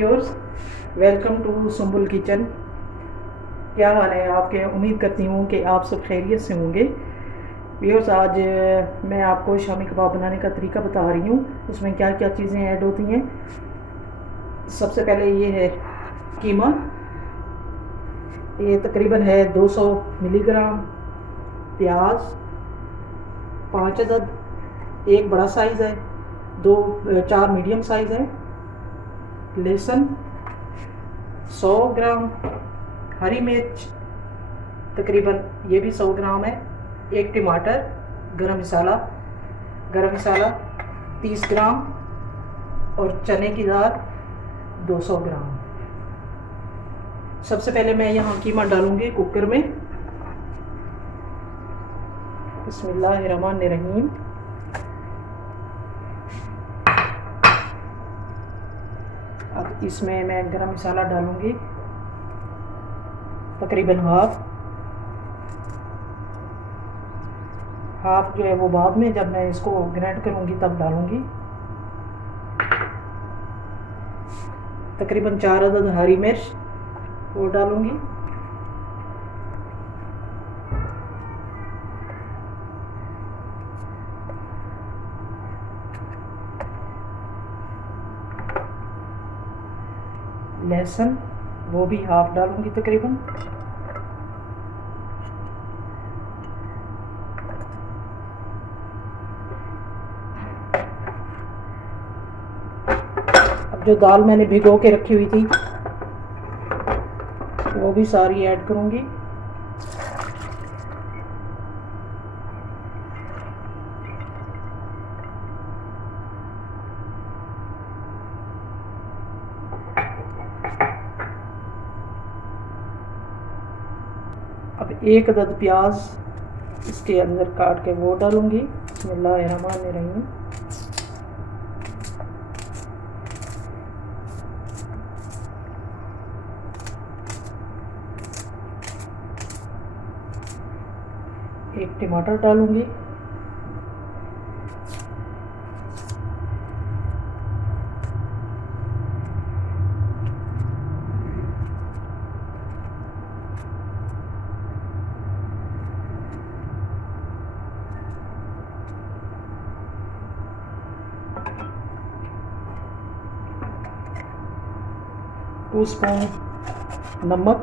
Viewers, welcome to Sumbul kitchen. क्या हाल है आपके? उम्मीद करती हूँ कि आप सब खैरियत से होंगे। व्यूअर्स, आज मैं आपको शामी कबाब बनाने का तरीका बता रही हूँ। उसमें क्या क्या चीज़ें ऐड होती हैं। सबसे पहले ये है कीमा। ये तकरीबन है 200 मिलीग्राम। प्याज 5 अदद, एक बड़ा साइज़ है, 4 मीडियम साइज़ है। लहसुन 100 ग्राम, हरी मिर्च तकरीबन ये भी 100 ग्राम है, एक टमाटर, गरम मसाला 30 ग्राम और चने की दाल 200 ग्राम। सबसे पहले मैं यहाँ कीमा डालूंगी कुकर में। बिस्मिल्लाहिर्रहमानिर्रहीम। अब इसमें मैं गरम मसाला डालूंगी तकरीबन हाफ जो है वो बाद में, जब मैं इसको ग्राइंड करूंगी तब डालूंगी। तकरीबन 4 अदद हरी मिर्च वो डालूंगी। लहसुन वो भी हाफ डालूंगी तकरीबन। अब जो दाल मैंने भिगो के रखी हुई थी वो भी सारी ऐड करूंगी। अब एक अदद प्याज इसके अंदर काट के वो डालूंगी। बिस्मिल्लाहिर्रहमानिर्रहीम। एक टमाटर डालूंगी। टू स्पून नमक,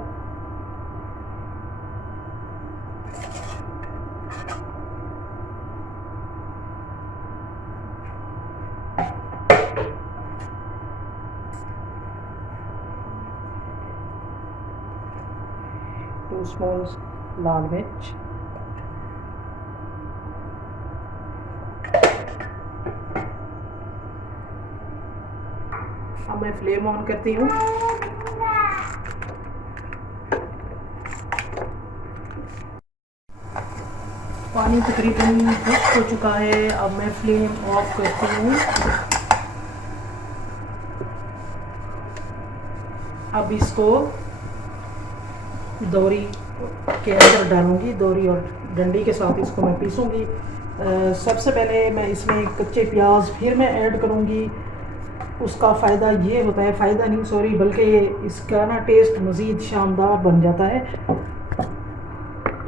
टू स्पून लाल मिर्च, अब मैं फ्लेम ऑन करती हूँ। पानी तकरीबन खुश्क हो चुका है। अब मैं फ्लेम ऑफ करती हूँ। अब इसको दोरी के अंदर डालूंगी। दोरी और डंडी के साथ इसको मैं पीसूंगी। सबसे पहले मैं इसमें कच्चे प्याज फिर मैं ऐड करूंगी। उसका फ़ायदा ये होता है, फ़ायदा नहीं सॉरी, बल्कि इसका ना टेस्ट मज़ीद शानदार बन जाता है।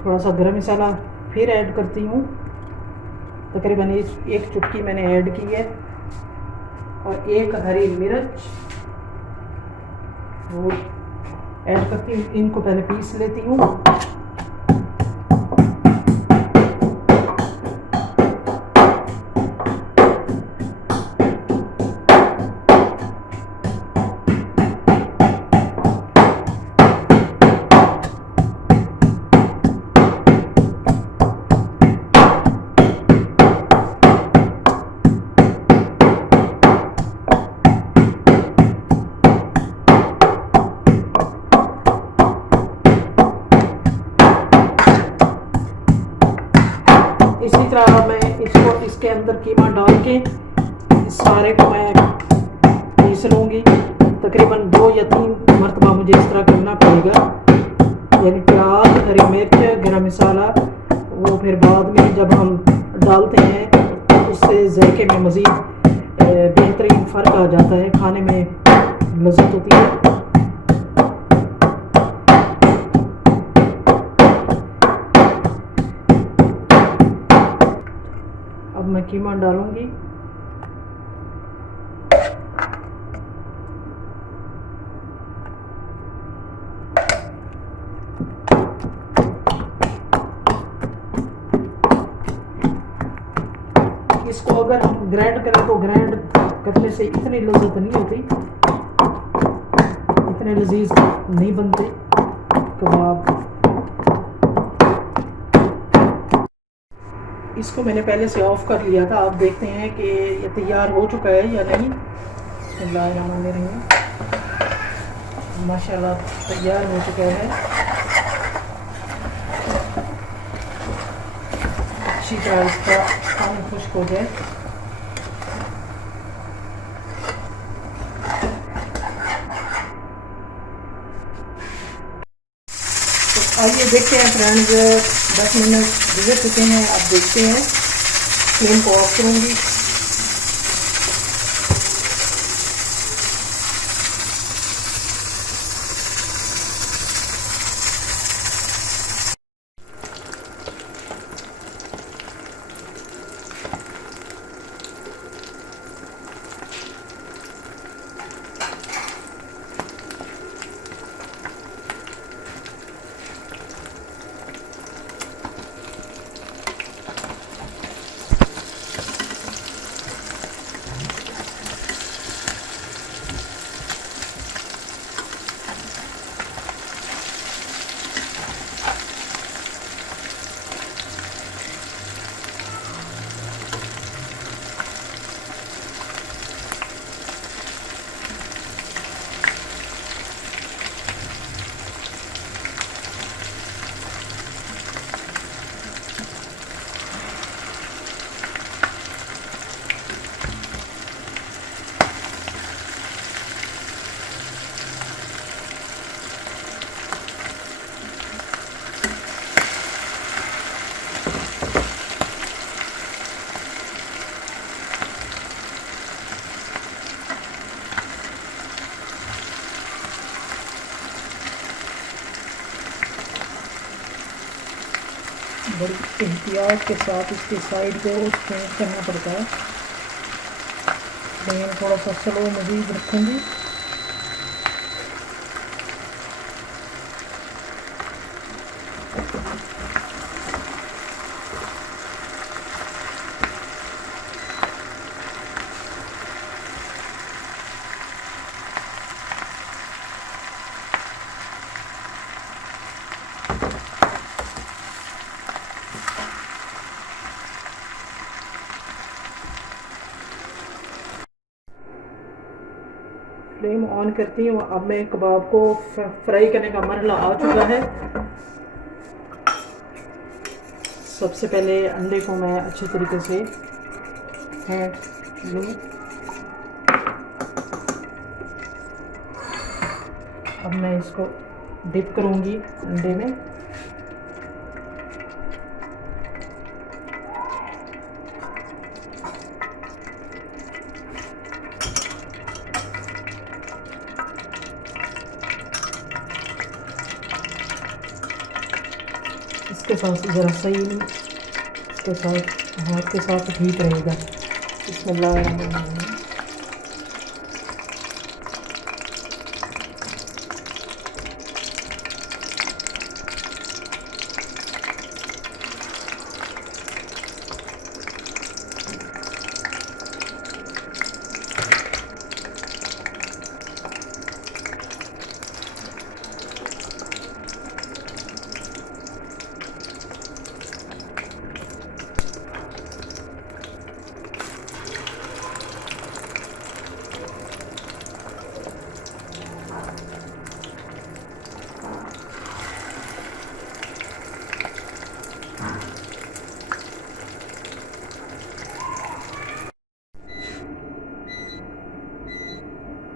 थोड़ा सा गरम मसाला फिर ऐड करती हूँ। तकरीबन एक चुटकी मैंने ऐड की है और एक हरी मिर्च वो ऐड करती हूँ। इनको पहले पीस लेती हूँ। इसी तरह मैं इसको इसके अंदर कीमा डाल के इस सारे को मैं पीस लूँगी। तकरीबन 2 या 3 मरतबा मुझे इस तरह करना पड़ेगा। यानी प्याज, हरी मिर्च, गरम मसाला वो फिर बाद में जब हम डालते हैं तो उससे जायके में मज़ीद बेहतरीन फ़र्क आ जाता है, खाने में लज़्ज़त होती है। अब मैं कीमा डालूंगी। इसको अगर हम ग्राइंड करें तो ग्राइंड करने से इतनी लज़्ज़त नहीं होती, इतने लजीज नहीं बनते कबाब। इसको मैंने पहले से ऑफ कर लिया था। आप देखते हैं कि ये तैयार हो चुका है या नहीं। बिस्मिल्लाहिर्रहमानिर्रहीम। माशाल्लाह तैयार हो चुका है। अच्छी तरह इसका पानी खुश्क हो जाए। तो आइए देखते हैं फ्रेंड्स, 10 मिनट गुजर चुके हैं। आप देखते हैं, फ्लेम को ऑफ करूँगी। बड़ी एहतियात के साथ इसके साइड को चेंज करना पड़ता है। फ्लेम थोड़ा सा स्लो मज़ीद रखूँगी। फ्लेम ऑन करती हूँ। अब मैं कबाब को फ्राई करने का मरहला आ चुका है। सबसे पहले अंडे को मैं अच्छे तरीके से फेंट लूँ। अब मैं इसको डिप करूँगी अंडे में। इसके साथ ज़रा सही, इसके साथ हाथ के साथ ठीक रहेगा। बिस्मिल्लाह।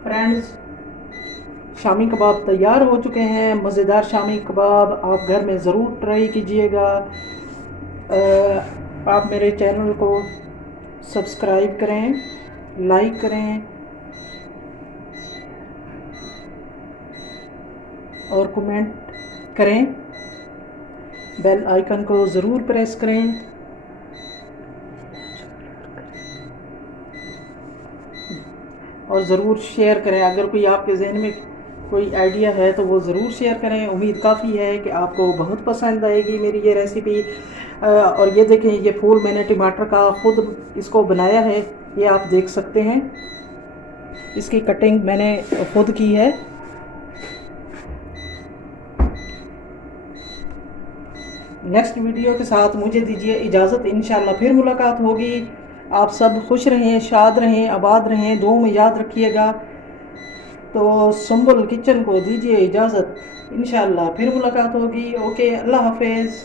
फ्रेंड्स, शामी कबाब तैयार हो चुके हैं। मज़ेदार शामी कबाब आप घर में ज़रूर ट्राई कीजिएगा। आप मेरे चैनल को सब्सक्राइब करें, लाइक करें और कमेंट करें, बेल आइकन को ज़रूर प्रेस करें। और ज़रूर शेयर करें। अगर कोई आपके जहन में कोई आइडिया है तो वो ज़रूर शेयर करें। उम्मीद काफ़ी है कि आपको बहुत पसंद आएगी मेरी ये रेसिपी। और ये देखें, ये फूल मैंने टमाटर का खुद इसको बनाया है, ये आप देख सकते हैं। इसकी कटिंग मैंने खुद की है। नेक्स्ट वीडियो के साथ मुझे दीजिए इजाज़त। इंशाल्लाह फिर मुलाकात होगी। आप सब खुश रहें, शाद रहें, आबाद रहें, दुआ में याद रखिएगा। तो सुंबुल किचन को दीजिए इजाज़त। इंशाल्लाह फिर मुलाकात होगी। ओके, अल्लाह हाफिज़।